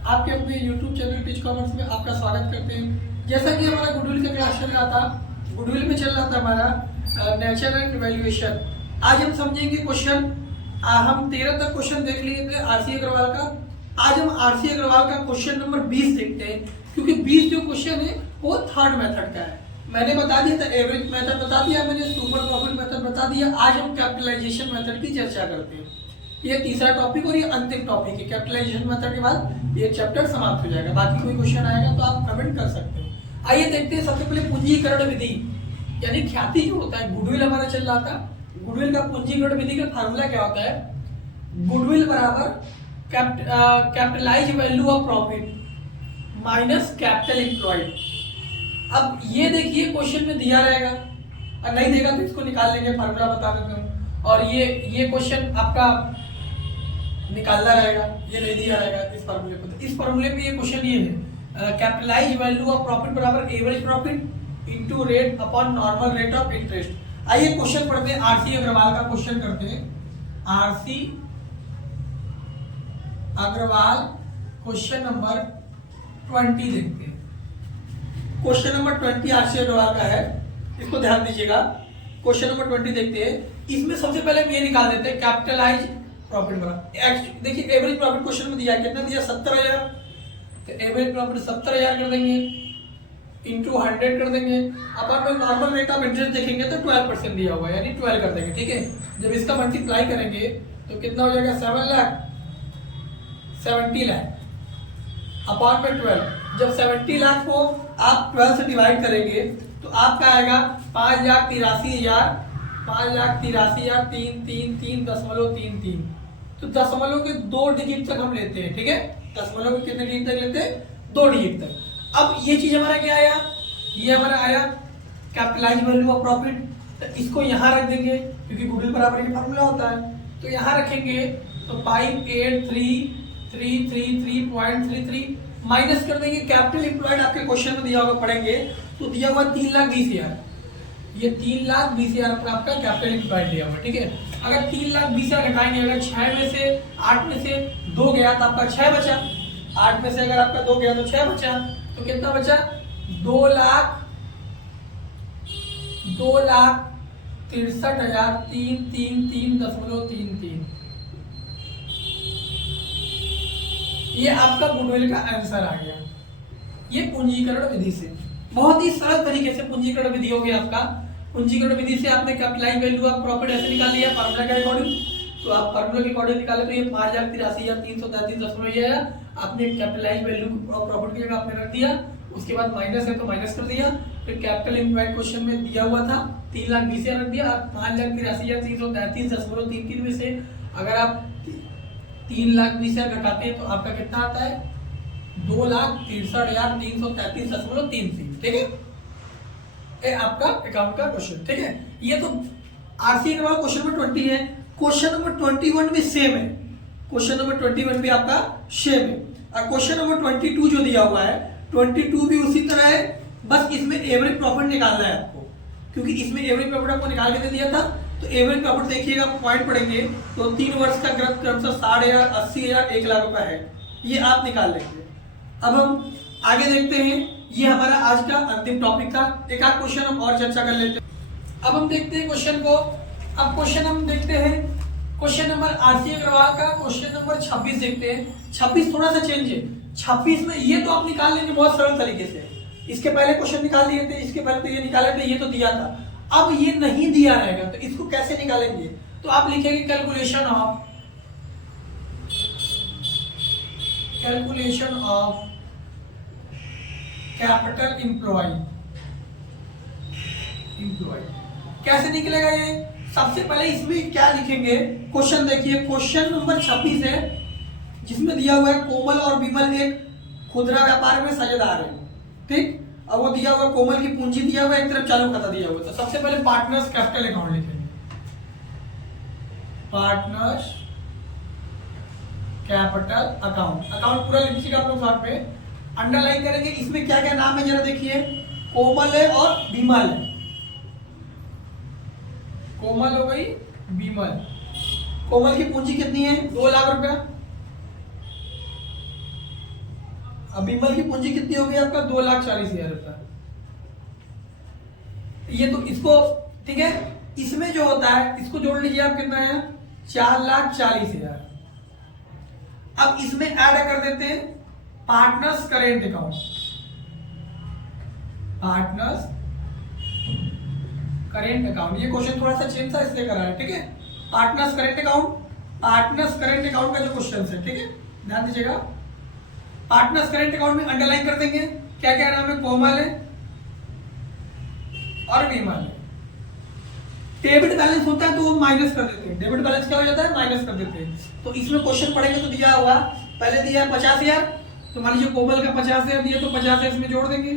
आपके अपने YouTube channel teach commerce में आपका स्वागत करते हैं। जैसा कि हमारा गुडविल का क्लास चल रहा था, गुडविल में चल रहा था हमारा नेचर एंड वैल्यूएशन। आज हम समझेंगे क्वेश्चन। हम 13 तक क्वेश्चन देख लिए थे आरसी अग्रवाल का। आज हम आरसी अग्रवाल का क्वेश्चन नंबर 20 देखते हैं, क्योंकि 20 जो क्वेश्चन है वो थर्ड मेथड का है। मैंने बता दिया था, एवरेज मेथड बता दिया मैंने, सुपर प्रॉफिट मेथड बता दिया। आज हम कैपिटलाइजेशन मेथड की चर्चा करते हैं। ये तीसरा टॉपिक और ये अंतिम टॉपिक है। कैपिटलाइजेशन मेथड के बाद ये चैप्टर समाप्त हो जाएगा। बाकी कोई क्वेश्चन आएगा तो आप कमेंट कर सकते हो। आइए देखते हैं सबसे पहले पूंजीकरण विधि, यानी ख्याति जो होता है। गुडविल हमारा चल रहा था, गुडविल का पूंजीकरण विधि का फार्मूला क्या होता है? गुडविल बराबर capitalise value of profit minus capital employed. अब ये देखिए क्वेश्चन में दिया रहेगा, और नहीं देगा तो इसको निकाल लेंगे, फार्मूला बता देते हैं। और ये क्वेश्चन आपका निकालना रहेगा, ये नहीं दिया रहेगा इस फार्मूले को। तो इस फार्मूले में ये क्वेश्चन ये है, कैपिटलाइज वैल्यू ऑफ प्रॉफिट बराबर average profit into rate upon normal rate of interest. आइए क्वेश्चन पढ़ते हैं, आरसी अग्रवाल का क्वेश्चन करते हैं। आरसी अग्रवाल क्वेश्चन नंबर 20 देखते हैं। क्वेश्चन नंबर 20 आरसी अग्रवाल का है, इसको ध्यान दीजिएगा। क्वेश्चन नंबर 20 देखते हैं। इसमें सबसे पहले हम ये निकाल देते हैं कैपिटलाइज प्रॉफिट बराबर, देखिए एवरेज प्रॉफिट क्वेश्चन में दिया, कितना दिया? 70,000। तो एवरेज प्रॉफिट 70,000 कर देंगे, इंटू 100 कर देंगे। अब आप नॉर्मल रेट ऑफ इंटरेस्ट देखेंगे तो 12% दिया हुआ है, यानी 12 कर देंगे। ठीक है, जब इसका मल्टीप्लाई करेंगे तो कितना हो जाएगा? 7 लाख, 70 लाख अपॉन में 12। जब 70 लाख को आप 12 से डिवाइड करेंगे तो आपका आएगा 5,83,000, 5,83,333.33। तो दशमलव के 2 डिजिट तक हम लेते हैं। ठीक है, दशमलव के कितने डिजिट तक लेते हैं? 2 डिजिट तक। अब ये चीज हमारा क्या आया? ये हमारा आया कैपिटलाइज वैल्यू ऑफ प्रॉफिट। तो इसको यहाँ रख देंगे, क्योंकि गुडविल बराबर का फार्मूला होता है। तो यहाँ रखेंगे तो 5,83,333.33 माइनस कर देंगे कैपिटल एम्प्लॉयड। आपके क्वेश्चन में दिया होगा, पढ़ेंगे तो दिया हुआ 3,20,000। ये 3,20,000 आपका कैपिटल एम्प्लॉयड दिया हुआ। ठीक है, अगर 3,20,000 घटाएंगे, अगर 6 में से 8 में से 2 गया तो आपका 6 बचा। 8 में से अगर आपका 2 गया तो 6 बचा। तो कितना बचा? 2,63,333.33। ये आपका गुडविल का आंसर आ गया। ये पूंजीकरण विधि से, बहुत ही सरल तरीके से पूंजीकरण विधि हो गया आपका। पूंजीकरण विधि से आपने कैपिटलाइज वैल्यू ऑफ प्रॉफिट ऐसे निकाल लिया फार्मूला के अकॉर्डिंग। तो आप फार्मूला के अकॉर्डिंग निकाले तो ये 5,83,333.33 आपने कैपिटलाइज वैल्यू ऑफ प्रॉफिट की जगह आपने रख दिया। उसके बाद माइनस है तो माइनस कर दिया। फिर कैपिटल एम्प्लॉयड क्वेश्चन में दिया हुआ था 3,20,000 रख दिया। 5,83,333.33 में से अगर आप 3,20,000 घटाते हैं तो आपका कितना आता है? 2,63,333.33। ठीक है, ये आपका अकाउंट का क्वेश्चन। ठीक है, ये तो आरसी के बाद क्वेश्चन नंबर 20 है। क्वेश्चन नंबर 21 भी सेम है। क्वेश्चन नंबर 21 भी आपका सेम है। और क्वेश्चन नंबर 22 जो दिया हुआ है, 22 भी उसी तरह है, बस इसमें एवरेज प्रॉफिट निकालना है आपको, क्योंकि इसमें एवरेज प्रॉफिट आपको निकाल के दे दिया था। तो एवरेज प्रॉफिट देखिएगा, पॉइंट पढ़ेंगे तो 3 वर्ष का क्रमशः 60,000, 80,000, 1,00,000 रुपए है, ये आप निकाल लेंगे। अब हम आगे देखते हैं, ये हमारा आज का अंतिम टॉपिक था। एक आध क्वेश्चन हम और चर्चा कर लेते हैं। अब हम देखते हैं क्वेश्चन को। अब क्वेश्चन हम देखते हैं क्वेश्चन नंबर आरसी अग्रवाल का क्वेश्चन नंबर 26 देखते हैं। 26 थोड़ा सा चेंज है। 26 में ये तो आप निकाल लेंगे बहुत सरल तरीके से। इसके पहले क्वेश्चन निकाल लिए थे, इसके पहले तो ये निकाले थे, ये तो दिया था। अब ये नहीं दिया रहेगा तो इसको कैसे निकालेंगे? तो आप लिखेंगे कैलकुलेशन ऑफ कैपिटल एम्प्लॉय। कैसे निकलेगा ये? सबसे पहले इसमें क्या लिखेंगे? क्वेश्चन देखिए, क्वेश्चन नंबर 26 है, जिसमें दिया हुआ है कोमल और विमल एक खुदरा व्यापार में साझेदार है। ठीक, अब वो दिया हुआ कोमल की पूंजी दिया हुआ, एक तरफ चालू खाता दिया हुआ। तो सबसे पहले पार्टनर्स कैपिटल अकाउंट लिखेंगे, पार्टनर्स कैपिटल अकाउंट। अकाउंट पूरा लिख लीजिएगा आप लोग साथ में, अंडरलाइन करेंगे। इसमें क्या क्या नाम है जरा देखिए, कोमल है और विमल है। कोमल हो गई, विमल। कोमल की पूंजी कितनी है? 2 लाख रुपया। अब विमल की पूंजी कितनी होगी आपका 2,40,000 रुपया। ये तो इसको ठीक है, इसमें जो होता है इसको जोड़ लीजिए आप, कितना है 4,40,000। अब इसमें ऐड कर देते हैं partners current account, partners current account. ये क्वेश्चन थोड़ा सा चेंज था इसलिए करा है, ठीक है। Partners current account, partners current account का जो क्वेश्चन है, ठीक है, ध्यान दीजिएगा। पार्टनर्स करेंट अकाउंट में अंडरलाइन कर देंगे, क्या क्या नाम है, कोमल है और विमल है। डेबिट बैलेंस होता है तो वो माइनस कर देते हैं, डेबिट बैलेंस क्या हो जाता है, माइनस कर देते हैं। तो इसमें क्वेश्चन पढ़ेंगे तो दिया हुआ, पहले दिया है 50,000, तो मान लीजिए कोमल का 50,000 दिया तो 50,000 इसमें जोड़ देंगे,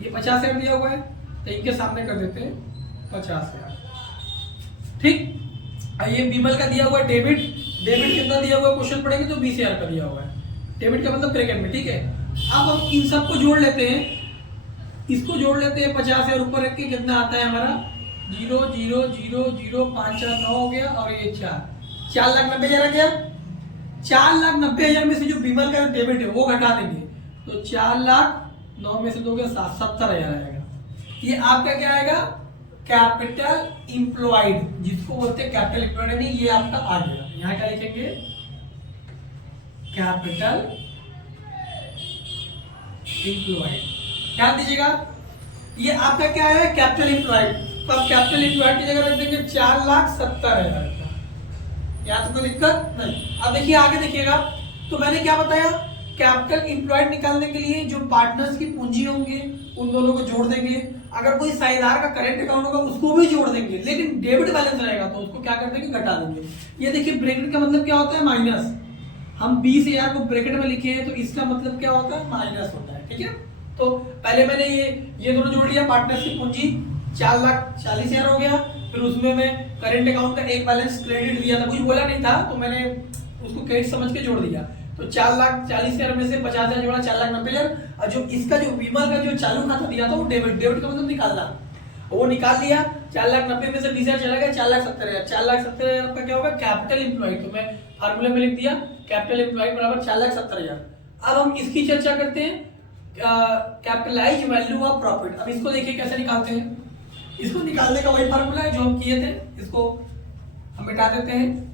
ये 50,000 दिया हुआ है तो इनके सामने कर देते हैं 50,000, ठीक। ये विमल का दिया हुआ है डेबिट, डेबिट कितना दिया हुआ है क्वेश्चन पढ़ेंगे तो 20,000 का दिया हुआ है, डेबिट का मतलब ब्रैकेट में, ठीक है। अब हम इन सबको जोड़ लेते हैं, इसको जोड़ लेते हैं 50,000 ऊपर रख के, कितना आता है हमारा 0,0,0,0,5,4,9 हो गया, और ये 4,90,000 आ गया। 4,90,000 में से जो विमल का डेबिट है वो घटा देंगे तो 4,09,000 में से 2 गया 70,000 आएगा। ये आपका क्या आएगा, कैपिटल इंप्लॉयड, जिसको बोलते हैं कैपिटल इंप्लॉयड, नहीं ये आपका आ गया। यहाँ क्या लिखेंगे, कैपिटल इंप्लॉयड, ध्यान दीजिएगा। ये आपका क्या है, कैपिटल इंप्लॉयड। तो आप कैपिटल इंप्लॉयड की जगह रख देंगे 4,70,000 का, यहाँ तो कोई दिक्कत नहीं। अब देखिए आगे देखिएगा, तो मैंने क्या बताया, कैपिटल इंप्लॉयड निकालने के लिए जो पार्टनर्स की पूंजी होंगे उन दोनों को जोड़ देंगे, अगर कोई साझेदार का करंट अकाउंट होगा उसको भी जोड़ देंगे, लेकिन डेबिट बैलेंस रहेगा तो उसको क्या कर देंगे, घटा देंगे। ये देखिए ब्रैकेट का मतलब क्या होता है, माइनस। हम 20,000 को ब्रैकेट में लिखे हैं तो इसका मतलब क्या होता है, माइनस होता है, ठीक है। तो पहले मैंने ये दोनों जोड़ लिया, पार्टनर्स की पूंजी 4,40,000 हो गया, फिर उसमें मैं करंट अकाउंट का एक बैलेंस क्रेडिट दिया था, कुछ बोला नहीं था तो मैंने उसको क्रेडिट समझ के जोड़ दिया। तो 4,40,000 में से 50,000 जोड़ा 4,90,000, और जो इसका जो विमल का जो चालू खाता दिया था वो डेबिट, डेबिट का मतलब निकालना, वो निकाल लिया। 4,90,000 में से 20,000 चला गया, 4,70,000, 4,70,000 आपका क्या होगा, कैपिटल इंप्लॉयड। तो मैं फार्मूले में लिख दिया कैपिटल इंप्लॉयड बराबर 4,70,000। अब हम इसकी चर्चा करते हैं, कैपिटलाइज वैल्यू ऑफ प्रॉफिट। अब इसको देखिए कैसे निकालते हैं, इसको निकालने का वही फार्मूला है जो हम किए थे, इसको हम मिटा देते हैं।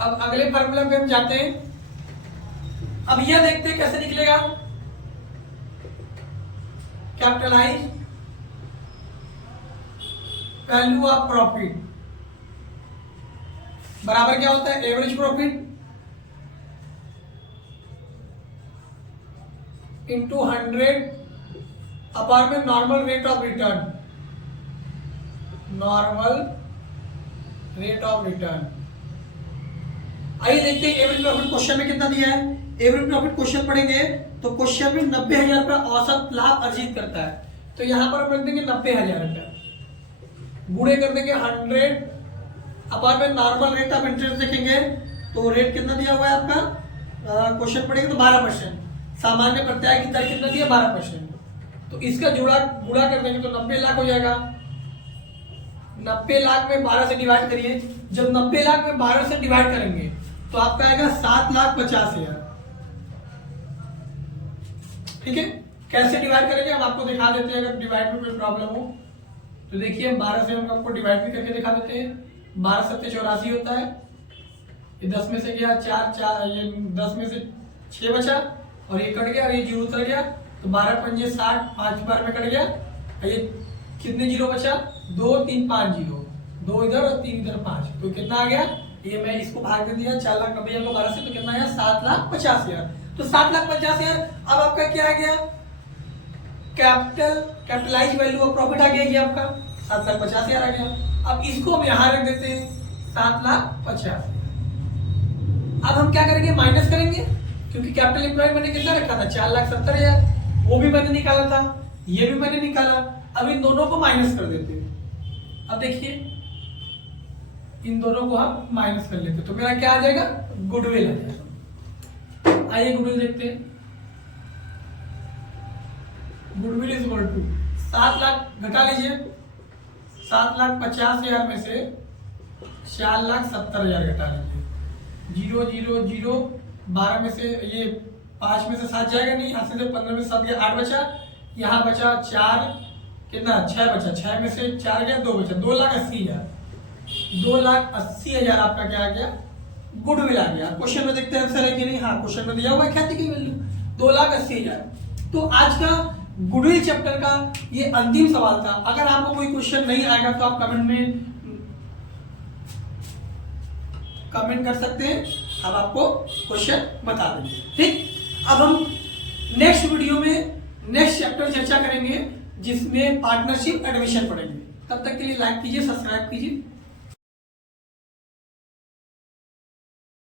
अब अगले फार्मूला पे हम जाते हैं। अब यह देखते हैं कैसे निकलेगा, कैपिटलाइज वैल्यू ऑफ प्रॉफिट बराबर क्या होता है, एवरेज प्रॉफिट इंटू 100 अपार में normal rate of return, normal rate of return. आइए देखते हैं एवरेज प्रॉफिट क्वेश्चन में कितना दिया है। एवरेज प्रॉफिट क्वेश्चन पढ़ेंगे तो क्वेश्चन में 90,000 रुपया औसत लाभ अर्जित करता है, तो यहां पर हम रख देंगे 90,000 रुपया, गुणे कर देंगे 100 अपार में नॉर्मल रेट ऑफ इंटरेस्ट देखेंगे तो रेट कितना दिया हुआ है आपका, क्वेश्चन पढ़ेंगे तो 12%, सामान्य प्रत्याय की दर कितना दिया 12%, तो इसका गुणा कर देंगे तो 90 लाख हो जाएगा। 90 लाख में 12 से डिवाइड करिए, जब 90 लाख में 12 से डिवाइड करेंगे तो आपका आएगा 7,50,000, ठीक है। कैसे डिवाइड करेंगे हम आपको दिखा देते हैं, अगर डिवाइड में कोई प्रॉब्लम हो तो देखिए 12 से हम आपको डिवाइड भी करके दिखा देते हैं। 12 7 84 होता है, ये 10 में से गया 4, ये 10 में से 6 बचा और ये कट गया और ये 0 उतर गया, तो 12 पंजे 60, 5 बार में कट गया, ये कितने जीरो बचा, 2 3 5 जीरो, 2 इधर और 3 इधर 5, तो कितना आ गया, ये मैं इसको भाग दे दिया 4,90,000 को 12 से, तो कितना आया 7,50,000। तो 7,50,000 अब आपका क्या आ गया, कैपिटलाइज वैल्यू ऑफ प्रॉफिट आ गया, ये आपका 7,50,000 आ गया। अब इसको हम यहां रख देते हैं 7,50,000। अब हम क्या करेंगे, माइनस करेंगे, क्योंकि कैपिटल एम्प्लॉयड मैंने कितना रखा था 4,70,000, वो भी मैंने निकाला था, ये भी मैंने निकाला। अब इन दोनों को माइनस कर देते हैं। अब देखिए इन दोनों को हम माइनस कर लेते हैं तो मेरा क्या आ जाएगा, गुडविल आ जाएगा। आइए गुडविल देखते हैं। Goodwill is equal to 7 lakh, घटा लीजिए 7,50,000 में से 4,70,000 घटा लीजिए, 0 0 0, 12 में से ये 5 में से 7 जाएगा नहीं, यहाँ से 15 में 7 गया, 8 बचा, यहाँ बचा 4, कितना 6 बचा, 6 में से 4 गया, 2 बचा, 2,80,000, 2,80,000 आपका क्या आ गया, गुडविल आ गया। क्वेश्चन में देखते हैं आंसर है कि नहीं, हाँ क्वेश्चन में दिया हुआ है ख्याति की वैल्यू 2,80,000। तो आज का गुडविल चैप्टर का ये अंतिम सवाल था। अगर आपको कोई क्वेश्चन नहीं आएगा तो आप कमेंट में कमेंट कर सकते हैं, हम आपको क्वेश्चन बता देंगे। ठीक, अब हम नेक्स्ट वीडियो में नेक्स्ट चैप्टर चर्चा करेंगे जिसमें पार्टनरशिप एडमिशन पढ़ेंगे। तब तक के लिए लाइक कीजिए, सब्सक्राइब कीजिए।